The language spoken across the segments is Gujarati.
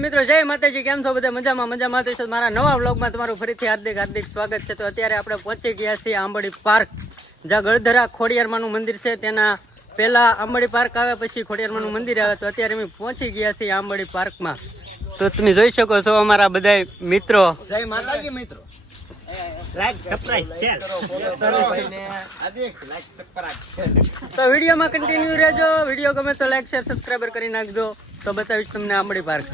મિત્રો જય માતાજી, કેમ છો બધા? મજામાં તો મારા નવા વ્લોગમાં તમારું ફરીથી હાર્દિક સ્વાગત છે. તો અત્યારે આપણે પહોંચી ગયા છીએ આંબડી પાર્ક, જ્યાં ગળધરા ખોડિયારમાંનું મંદિર છે. તેના પહેલા આંબડી પાર્ક આવે, પછી ખોડિયારમાંનું મંદિર આવે. તો અત્યારે અમે પહોંચી ગયા છીએ આંબડી પાર્કમાં. તો તમે જોઈ શકો છો અમારા બધા મિત્રો. જય માતાજી મિત્રો. તો વિડીયોમાં કન્ટિન્યુ રહેજો. વિડીયો ગમે તો લાઈક શેર સબસ્ક્રાઈબર કરી નાખજો. તો બતાવીશ તમને આંબડી પાર્ક.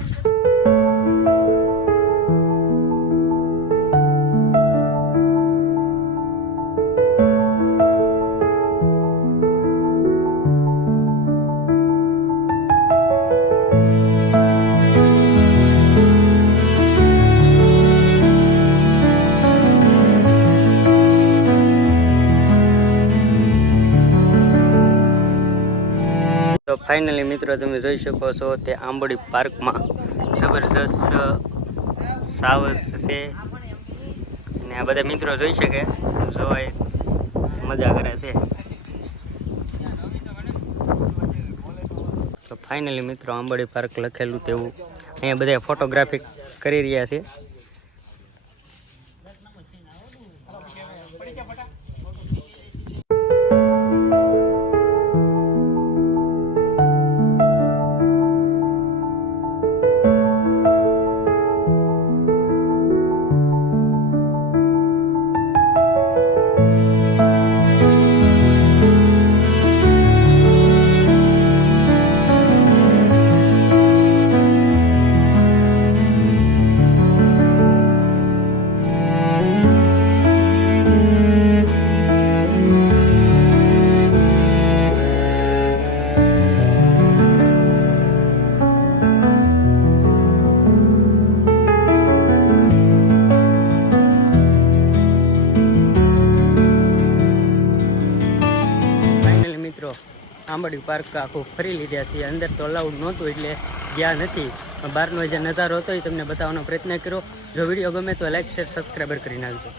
તો ફાઇનલી મિત્રો તમે જોઈ શકો છો તે આંબડી પાર્કમાં જબરજસ્ત સાવજ છે. અને આ બધા મિત્રો જોઈ શકે, જોવાય મજા કરે છે. તો ફાઇનલી મિત્રો આંબડી પાર્ક લખેલું તેવું અહીંયા બધા ફોટોગ્રાફી કરી રહ્યા છે. આંબડી પાર્ક આખું ફરી લીધા છીએ. અંદર તો અલાઉડ નહોતું એટલે ગયા નથી. બહારનો જે નજારો હતો એ તમને બતાવવાનો પ્રયત્ન કર્યો. જો વિડીયો ગમે તો લાઈક શેર સબસ્ક્રાઈબર કરી નાખજો.